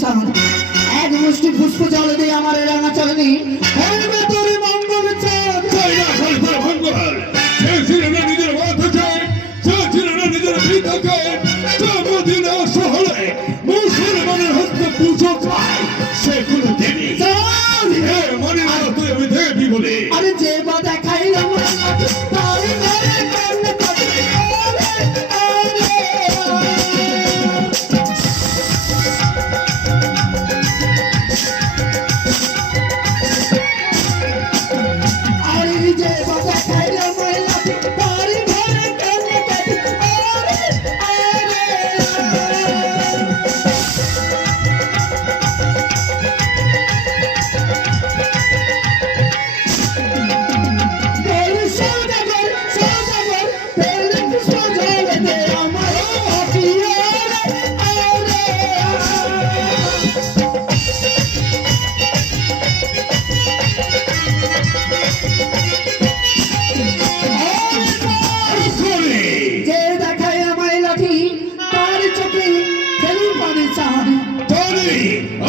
চান এক মুষ্টি পুষ্প জল দিয়ে আমার রাঙা চলনি হইবে তোর মঙ্গল চাঁদ চাই না খালি তোর মঙ্গল চেয়েছিল না নিজের মাথা চায় চেয়েছিল না নিজের পিতা চায় মদিনা শহরে মুসলমানের হস্তে পুজো চায় সেগুলো দেবী মনে না তুই আমি দেবী বলে আরে যে বা দেখাইলাম তাই মেরে কান্না করে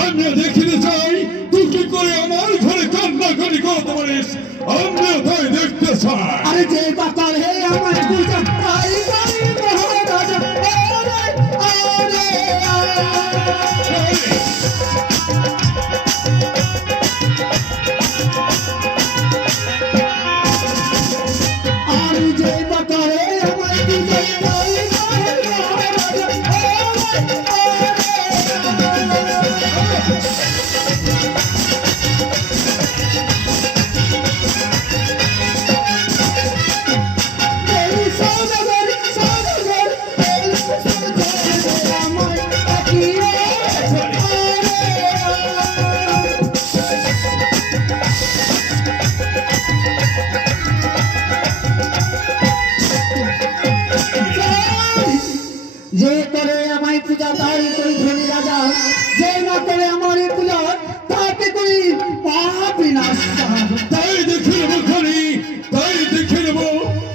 আমরা দেখিতে চাই তুই কি করে আমার ঘরে কান্না করি করতে পারিস আমরা তাই দেখতে চাই আরে যে বাতাল হে আমার পূজা তাই করি মহারাজা আরে যে বাতাল হে আমার পূজা তাই করি মহারাজা যে করে আমায় পূজা তাই করি ধনী রাজা যে না করে আমার পূজা তাকে করি পাপ বিনাশ তাই দেখে নেবো খালি তাই দেখে নেবো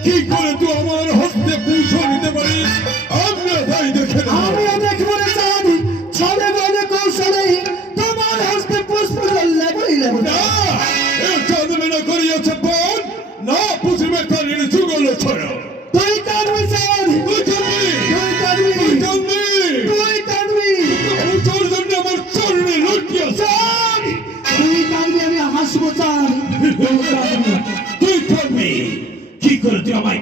কি করে তুই আমার হস্তে পুজো নিতে পারিস আমরা তাই দেখে নেবো আমিও দেখবো রে চাঁদ ছলে বলে কৌশলে তোমার হস্তে পুষ্প জল্লে করিলে না এ চাঁদমে না করিয়াছে বোন না পুষিবে কারির যুগল ছড়া তুই কাঁদবি চাঁদ তুই জানবি তুই কাঁদবি তুই জানবি তুই কাঁদবি তোর জন্য আমার চরণে লটকিয়া চাঁদ তুই কাঁদবি আমি হাসবো চাঁদ তুই কাঁদবি কি করে তুই আমায়